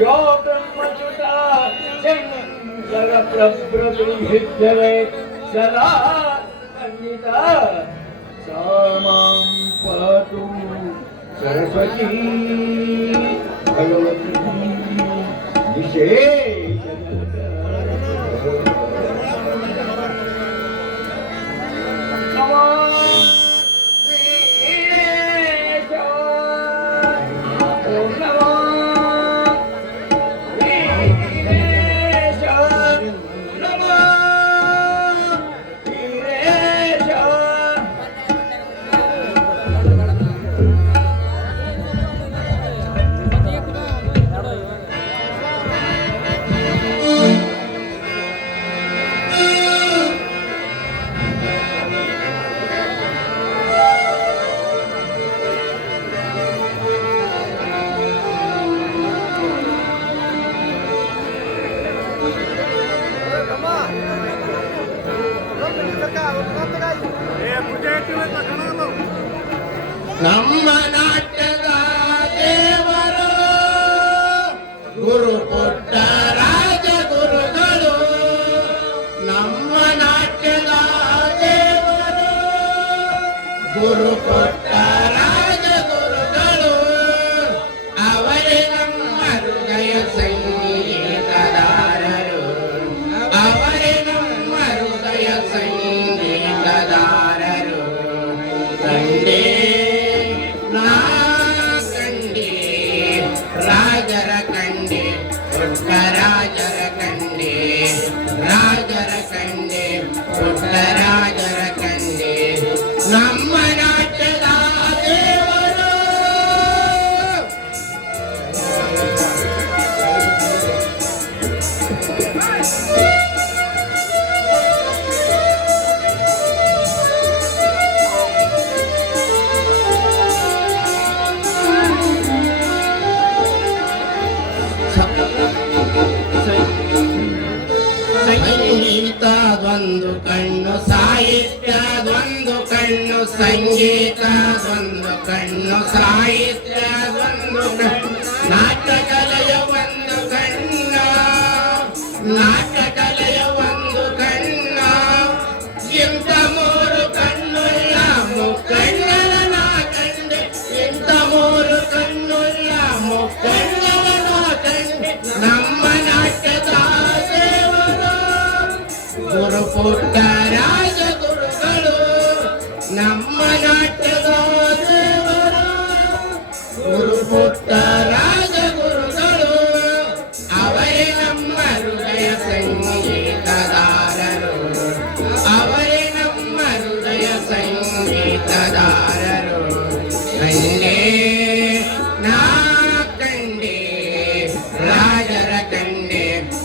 यो ब्रह्मच्युता जगप्रभृतिभिद्यवे सदा खण्डिता सा मां पातु सरस्वती भगवती विशेषणतः। नमो ನಮ್ಮ ನಾಟ್ಯದ ದೇವರು ಗುರು ಕೊಟ್ಟ ರಾಜಗುರುಗಳು. ನಮ್ಮ ನಾಟ್ಯದ ದೇವರು ಗುರು ಕೊಟ್ಟ ರಾಜಗುರುಗಳು. ಅವರೇ ನಮ್ಮ ಹೃದಯ ಸಂಗೀತದಾರರು. ಅವರೇ ನಮ್ಮ ಹೃದಯ ಸಂಗೀತದಾರರು. ಕಂಡೇ ರಾಜರ ಕಂಡೆ ಪುಟ್ಟ ರಾಜರ ಕಂಡೆ ರಾಜರ ಕಂಡೆ ಪುಟ್ಟ ರಾಜರ ಕಂಡೆ ನಮ್ಮ ನಾಟ್ಯದ ದೇವರು. ಸಂಗೀತದೊಂದು ಕಣ್ಣು, ಸಾಹಿತ್ಯದೊಂದು ಕಣ್ಣು, ಸಂಗೀತದೊಂದು ಕಣ್ಣು, ಸಾಹಿತ್ಯದೊಂದು ಕಣ್ಣು, ನಾಟ್ಯಕಲೆಯ ಒಂದು ಕಣ್ಣು, ನಾಟ್ಯಕಲೆಯ ಒಂದು ಕಣ್ಣು. ಇಂಥ ಮೂರು ಕಣ್ಣುಳ್ಳ ಮುಕ್ಕಣ್ಣನ ನಾ ಕಂಡೆ, ಇಂಥ ಮೂರು ಕಣ್ಣುಳ್ಳ ಮುಕ್ಕಣ್ಣನ ನಾ ಕಂಡೆ. ನಮ್ಮ ನಾಟ್ಯದ ಗುರು ಪುಟ್ಟ ರಾಜಗುರುಗಳು. ನಮ್ಮ ನಾಟ್ಯದ ದೇವರು ಗುರು ಪುಟ್ಟ ರಾಜಗುರುಗಳು. ಅವರೇ ನಮ್ಮ ಹೃದಯ ಸಂಗೀತದಾರರು. ಅವರೇ ನಮ್ಮ ಹೃದಯ ಸಂಗೀತದಾರರು. ಕಂಡೇ ನಾ ಕಂಡೆ ರಾಜರ ಕಂಡೆ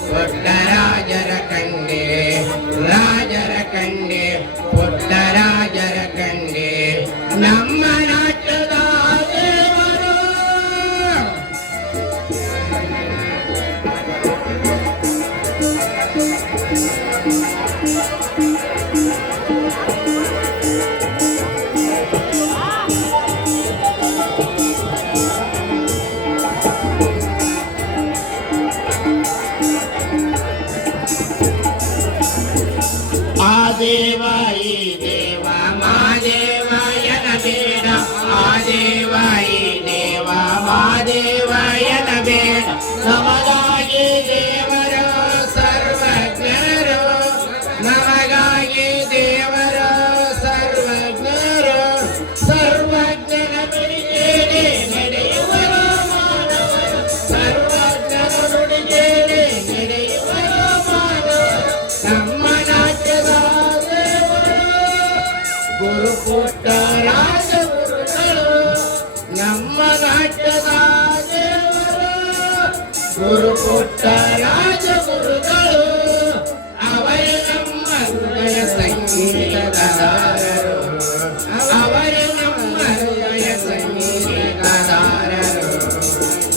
ಪುಟ್ಟ ರಾಜರ ಕಂಡೆ ರಾಜರ ಕಂಡೆ ಪುಟ್ಟ ರಾಜರ ಕಂಡೆ ನಮ್ಮ ನಾಟ್ಯದ ದೇವರು. ಆ ದೇವ ಈ ದೇವ ಮಾದೇವ ಎನಬೇಡ, ಆ ದೇವ ಈ ದೇವ ಮಾದೇವ ಎನಬೇಡ. ನಮಗಾಗಿ ದೇವರ ಸರ್ವಜ್ಞರು, ನಮಗಾಗಿ ದೇವರ ಸರ್ವಜ್ಞರು. ಸರ್ವಜ್ಞನ ನುಡಿಗೇನೆ ನಡೆಯುವರು ಮಾನವರು, ಸರ್ವಜ್ಞನ ನುಡಿಗೇನೆ ನಡೆಯುವರು ಮಾನವರು. ನಮ್ಮ ನಾಟ್ಯದ ದೇವರು ಗುರು ಪುಟ್ಟ ರಾಜಗುರುಗಳು. ನಮ್ಮ ನಾಟ್ಯದ ದೇವರು ಗುರು ಪುಟ್ಟ ರಾಜಗುರುಗಳು. ಅವರೇ ನಮ್ಮ ಹೃದಯ ಸಂಗೀತದಾರರು. ಅವರೇ ನಮ್ಮ ಹೃದಯ ಸಂಗೀತದಾರರು.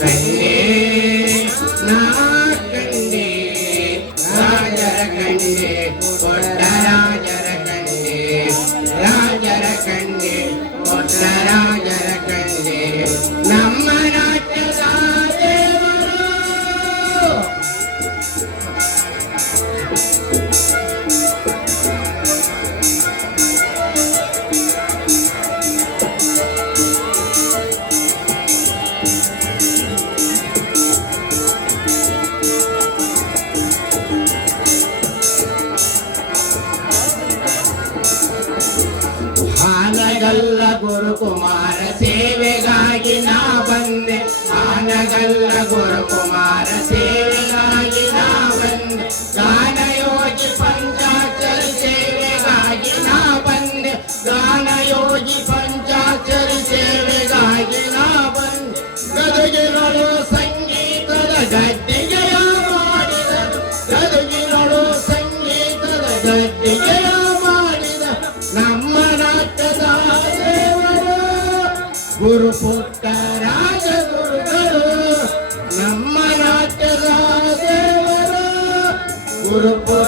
ಕಂಡೇ ನಾ ಕಂಡೆ ರಾಜರ ಕಂಡೆ ಪುಟ್ಟ ರಾಜರ ಕಂಡೆ ರಾಜರ ಕಂಡೆ ಪುಟ್ಟ ರಾಜರ ಕಂಡೆ ನಮ್ಮ ನಾಟ್ಯದ ದೇವರು. ಗಲ್ಲ ಗುರುಕುಮಾರ ಸೇವೆಗಾಗಿ ನಾವಂದೆ ಗಾನಯೋಗಿ ಪಂಚಾಕ್ಷರಿ ಸೇವೆಗಾಗಿ ನಾ ಬಂದೆ ಗಾನಯೋಗಿ ಪಂಚಾಕ್ಷರಿ ಸೇವೆಗಾಗಿ ನಾ ಬಂದೆ ಗದಗಿನೊಳು ಸಂಗೀತದ ಗದ್ದಿಗೆಯ ಮಾಡಿದರು ಗದಗಿನೊಳು ಸಂಗೀತದ ಗದ್ದಿಗೆಯ ಮಾಡಿದ ನಮ್ಮ ನಾಟ್ಯದ ದೇವರು ಗುರುಪುತ್ರ ರಾಜಗುರುಗಳು ನಮ್ಮ ನಾಟ್ಯದ ದೇವರು ಗುರುಪುತ್ರ